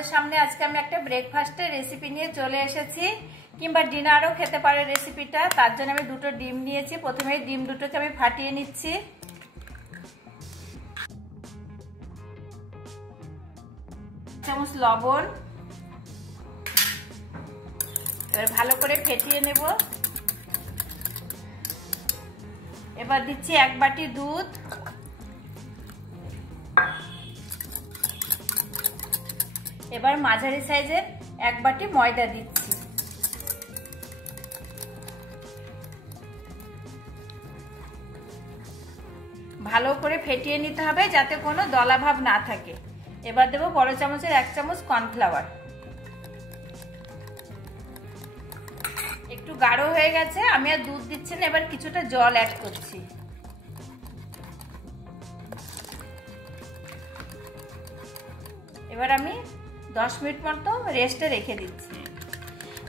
তোমাদের সামনে আজকে আমি একটা ব্রেকফাস্টের রেসিপি নিয়ে চলে এসেছি, কিংবা ডিনারও খেতে পারে রেসিপিটা। তার জন্য আমি দুটো ডিম নিয়েছি। প্রথমে ডিম দুটোকে আমি ফাটিয়ে নিচ্ছি। চামচ লবণ, এবার ভালো করে ফেটিয়ে নেব। এবার দিচ্ছি 1 বাটি দুধ, এবার মাঝারি সাইজের 1 বাটি ময়দা দিচ্ছি। ভালো করে ফেটিয়ে নিতে হবে যাতে কোনো দলাভাব না থাকে। এবার দেবো বড় চামচের 1 চামচ কর্নফ্লাওয়ার। একটু গাঢ় হয়ে গেছে, আমি আর দুধ দিচ্ছি না, এবার কিছুটা জল অ্যাড করছি। এবার আমি 10 মিনিট মতো রেস্টে রেখে দিচ্ছি।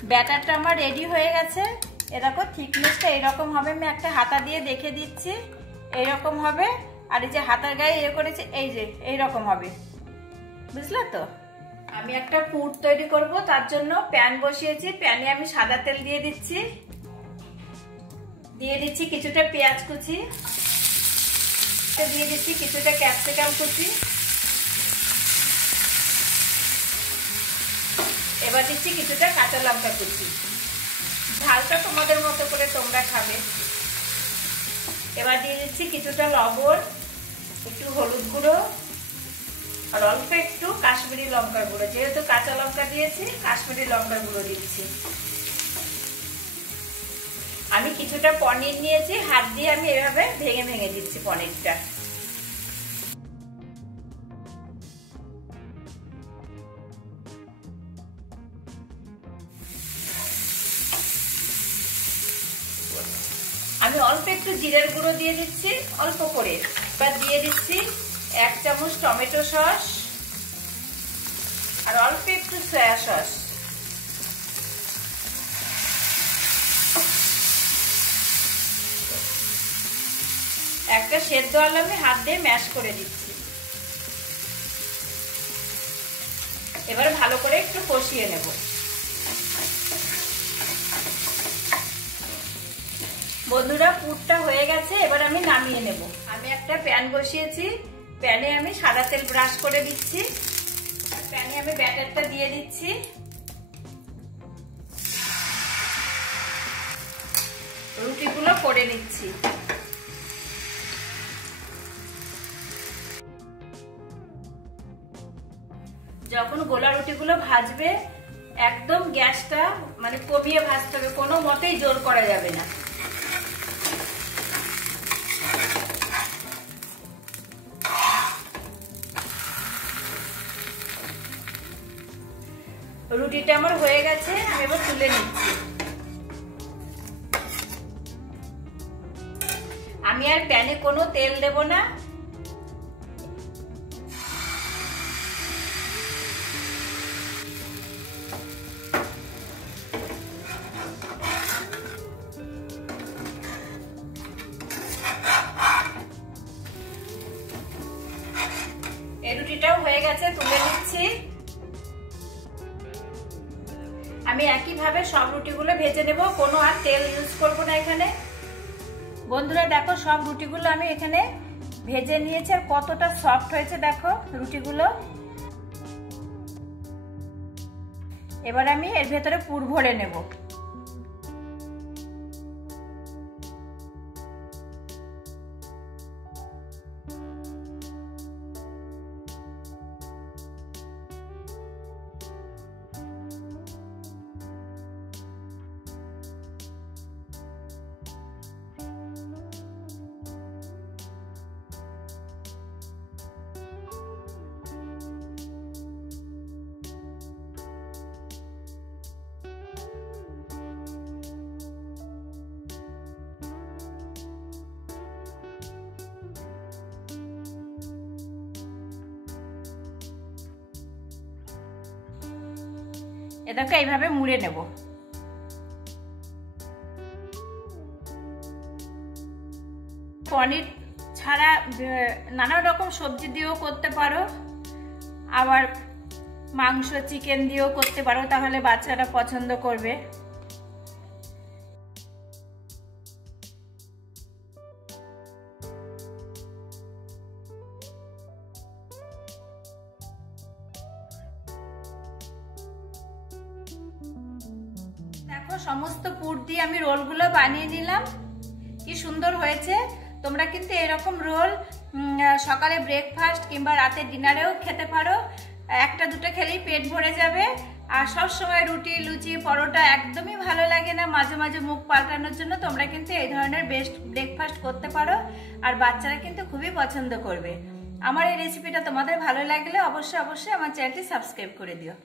ব্যাটারটা আমার রেডি হয়ে গেছে। এরকম থিকনেসটা এরকম হবে। আমি একটা হাতা দিয়ে দেখে দিচ্ছি, এইরকম হবে। আর এই যে হাতার গায়ে এ করেছে, এই যে এইরকম হবে, বুঝলে তো? আমি একটা পুর তৈরি করব, তার জন্য প্যান বসিয়েছি। প্যানে আমি সাদা তেল দিয়ে দিচ্ছি। দিয়ে দিচ্ছি কিছুটা পেঁয়াজ কুচি, দিয়ে দিচ্ছি কিছুটা ক্যাপসিকাম কুচি, এবার দিচ্ছি কিছুটা কাঁচা লঙ্কা কুচি। ঝালটা তোমাদের মতো করে তোমরা খাবে। এবার দিয়ে দিচ্ছি কিছুটা লবণ, একটু হলুদ গুঁড়ো, আর অল্প একটু কাশ্মীরি লঙ্কার গুঁড়ো। যেহেতু কাঁচা লঙ্কা দিয়েছি, কাশ্মীরি লঙ্কার গুঁড়ো দিচ্ছি। আমি কিছুটা পনির নিয়েছি, হাত দিয়ে আমি এভাবে ভেঙে ভেঙে দিচ্ছি পনিরটা। আমি অল্প একটু জিরের গুঁড়ো দিয়ে দিচ্ছি, অল্প করে। এবার দিয়ে দিচ্ছি 1 চামচ টমেটো সস, আর অল্প একটু সয়া সস। একটা সেদ্ধ আলু আমি হাত দিয়ে ম্যাশ করে দিচ্ছি। এবার ভালো করে একটু কষিয়ে নেব। বন্ধুরা, পুরটা হয়ে গেছে, এবার আমি নামিয়ে নেব। আমি একটা প্যান বসিয়েছি। প্যানে আমি সাদা তেল ব্রাশ করে দিচ্ছি। প্যানে আমি ব্যাটারটা দিয়ে দিচ্ছি। রুটিগুলো করে নিচ্ছি। যখন গোলা রুটিগুলো ভাজবে, একদম গ্যাসটা মানে কমিয়ে ভাজতে হবে, কোনো মতেই জোর করা যাবে না। রুটিটা আমার হয়ে গেছে, আমি এবার তুলে নিচ্ছি। আমি আর প্যানে কোনো তেল দেব না। এই রুটিটাও হয়ে গেছে, তুলে নিচ্ছি। আমি একইভাবে সব রুটিগুলো ভেজে নেব, কোনো আর তেল ইউজ করব না এখানে। বন্ধুরা দেখো, সব রুটিগুলো আমি এখানে ভেজে নিয়েছি, আর কতটা সফট হয়েছে দেখো রুটিগুলো। এবার আমি এর ভেতরে পুর ভরে নেব। এটাকে এইভাবে মুড়ে নেব। পনির ছাড়া নানা রকম সবজি দিয়েও করতে পারো, আবার মাংস চিকেন দিয়েও করতে পারো, তাহলে বাচ্চারা পছন্দ করবে। দেখো সমস্ত পুর দিয়ে আমি রোলগুলো বানিয়ে নিলাম, কি সুন্দর হয়েছে। তোমরা কিন্তু এরকম রোল সকালে ব্রেকফাস্ট কিংবা রাতে ডিনারেও খেতে পারো। একটা দুটো খেলেই পেট ভরে যাবে। আর সব সময় রুটি লুচি পরোটা একদমই ভালো লাগে না, মাঝে মাঝে মুখ পাল্টানোর জন্য তোমরা কিন্তু এই ধরনের বেস্ট ব্রেকফাস্ট করতে পারো, আর বাচ্চারা কিন্তু খুবই পছন্দ করবে। আমার এই রেসিপিটা তোমাদের ভালো লাগলে অবশ্যই আমার চ্যানেলটি সাবস্ক্রাইব করে দিও।